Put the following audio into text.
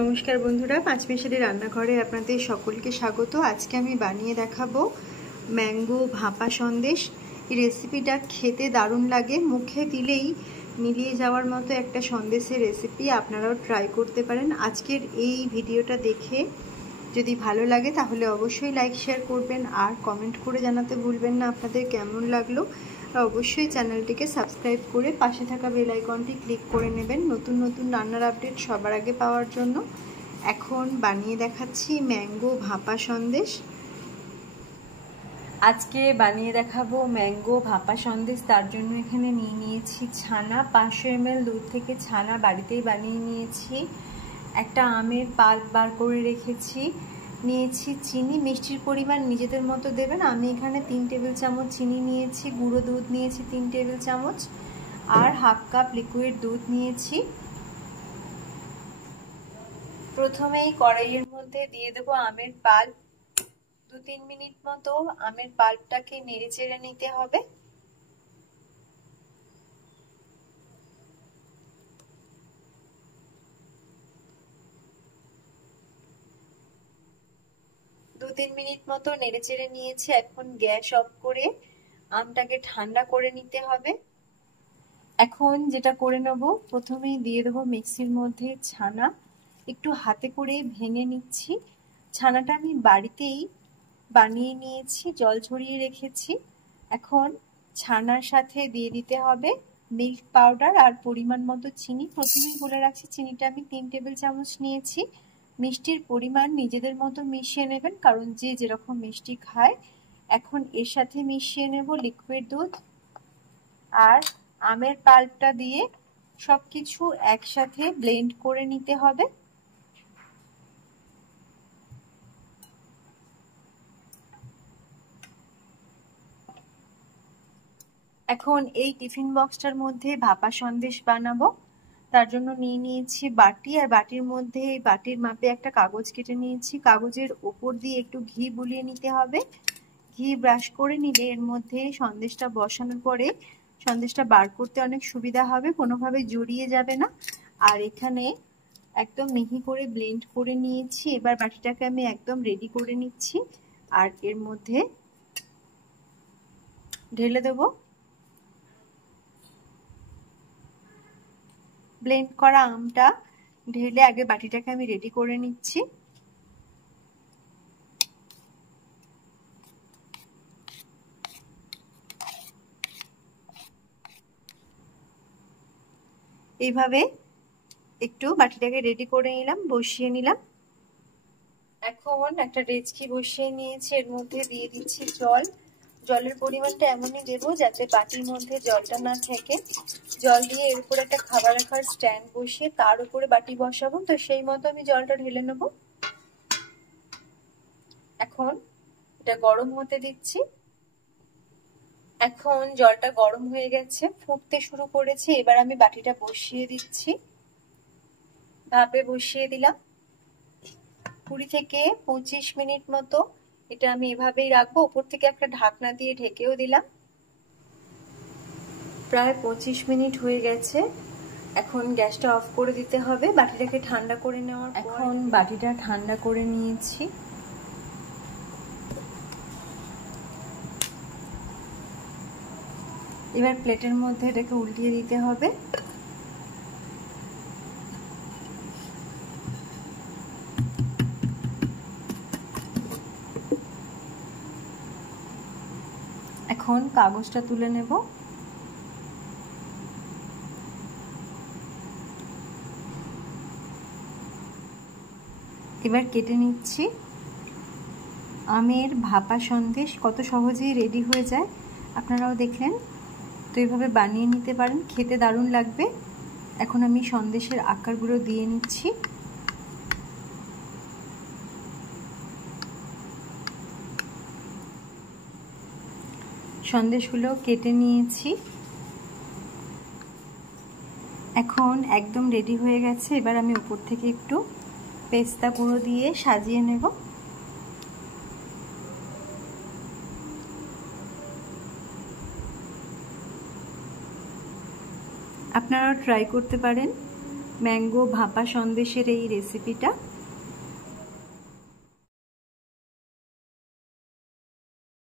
নমস্কার বন্ধুরা, পাঁচমিশালি রান্নাঘরে আপনাদের সকলকে স্বাগত। আজকে আমি বানিয়ে দেখাবো ম্যাঙ্গো ভাপা সন্দেশ। এই রেসিপিটা খেতে দারুণ লাগে, মুখে দিলেই মিলিয়ে যাওয়ার মতো একটা সন্দেশের রেসিপি। আপনারাও ট্রাই করতে পারেন। আজকের এই ভিডিওটা দেখে যদি ভালো লাগে তাহলে অবশ্যই লাইক শেয়ার করবেন আর কমেন্ট করে জানাতে ভুলবেন না আপনাদের কেমন লাগলো। আর অবশ্যই চ্যানেলটিকে সাবস্ক্রাইব করে পাশে থাকা বেল আইকনটি ক্লিক করে নেবেন নতুন নতুন রান্নার আপডেট সবার আগে পাওয়ার জন্য। এখন বানিয়ে দেখাচ্ছি ম্যাঙ্গো ভাপা সন্দেশ। আজকে বানিয়ে দেখাবো ম্যাঙ্গো ভাপা সন্দেশ। তার জন্য এখানে নিয়ে নিয়েছি ছানা, 500 ml দুধ থেকে ছানা বাড়িতেই বানিয়ে নিয়েছি। একটা আমের পাল্প বার করে রেখেছি। নিয়েছি চিনি, মিষ্টির পরিমাণ নিজেদের মতো দেবেন। আমি এখানে 3 টেবিল চামচ চিনি নিয়েছি। গুঁড়ো দুধ নিয়েছি 3 টেবিল চামচ আর হাফ কাপ লিকুইড দুধ নিয়েছি। প্রথমেই কড়াইয়ের মধ্যে দিয়ে দেবো আমের পাল্প। 2-3 মিনিট মতো আমের পাল্পটাকে নেড়ে চেড়ে নিতে হবে। দু 3 মিনিট মতো নেড়ে চেড়ে নিয়েছি। এখন গ্যাস অফ করে আমটাকে ঠান্ডা করে নিতে হবে। এখন যেটা করে নেব, প্রথমেই দিয়ে দেবো মিক্সির মধ্যে ছানা। একটু হাতে করে ভেঙে নিচ্ছি। ছানাটা আমি বাড়িতেই বানিয়ে নিয়েছি, জল ঝরিয়ে রেখেছি। এখন ছানার সাথে দিয়ে দিতে হবে মিল্ক পাউডার আর পরিমাণ মতো চিনি। প্রথমেই বলে রাখছি চিনিটা আমি 3 টেবিল চামচ নিয়েছি। মিষ্টির পরিমাণ নিজেদের মতো মিশিয়ে নেবেন, কারণ যে যেরকম মিষ্টি খায়। এখন এর সাথে মিশিয়ে নেব লিকুইড দুধ আর আমের পাল্পটা দিয়ে সবকিছু একসাথে ব্লেন্ড করে নিতে হবে। এখন এই টিফিন বক্সটার মধ্যে ভাপা সন্দেশ বানাবো। তার জন্য নিয়ে নিয়েছি বাটি, আর বাটির মধ্যে বাটির মাপে একটা কাগজ কেটে নিয়েছি। কাগজের ওপর দিয়ে একটু ঘি বুলিয়ে নিতে হবে। ঘি ব্রাশ করে নিলে এর মধ্যে সন্দেশটা বসানোর পরে সন্দেশটা বার করতে অনেক সুবিধা হবে, কোনোভাবে জড়িয়ে যাবে না। আর এখানে একদম মিহি করে ব্লেন্ড করে নিয়েছি। এবার বাটিটাকে আমি একদম রেডি করে নিচ্ছি আর এর মধ্যে ঢেলে দেবো। ব্লেন্ড করা আমটা ঢেলে আগে বাটিটাকে আমি রেডি করে নিচ্ছি। এইভাবে একটু বাটিটাকে রেডি করে নিলাম, বসিয়ে নিলাম। এখন একটা ডেচকি বসিয়ে নিয়েছি, এর মধ্যে দিয়ে দিচ্ছি জল। জলের পরিমাণটা এমনই দেবো যাতে বাটির মধ্যে জলটা না থাকে। জল দিয়ে এর উপর একটা খাবার রাখার স্ট্যান্ড বসিয়ে তার উপরে বাটি বসাবো, তো সেই মতো আমি জলটা ঢেলে নেব। এখন এটা গরম হতে দিচ্ছি। এখন জলটা গরম হয়ে গেছে, ফুটতে শুরু করেছে। এবার আমি বাটিটা বসিয়ে দিচ্ছি, ভাপে বসিয়ে দিলাম। 20 থেকে 25 মিনিট মতো এটা আমি এভাবেই রাখবো। উপর থেকে একটা ঢাকনা দিয়ে ঢেকেও দিলাম। প্রায় 25 মিনিট হয়ে গেছে। এখন গ্যাসটা অফ করে দিতে হবে। বাটিটাকে ঠান্ডা করে নেওয়ার পর এখন বাটিটা ঠান্ডা করে নিয়েছি। এবার প্লেটের মধ্যে এটাকে উল্টিয়ে দিতে হবে। এখন কাগজটা তুলে নেব। এবার কেটে নিচ্ছি। আমের ভাপা সন্দেশ কত সহজেই রেডি হয়ে যায়, আপনারাও দেখলেন। তো এইভাবে বানিয়ে নিতে পারেন, খেতে দারুণ লাগবে। এখন আমি সন্দেশের আকারগুলো দিয়ে নিচ্ছি। সন্দেশগুলো কেটে নিয়েছি। এখন একদম রেডি হয়ে গেছে। এবার আমি উপর থেকে একটু পেস্তা গুঁড়ো দিয়ে সাজিয়ে নেব। আপনারাও ট্রাই করতে পারেন। ম্যাঙ্গো ভাপা সন্দেশের এই রেসিপিটা।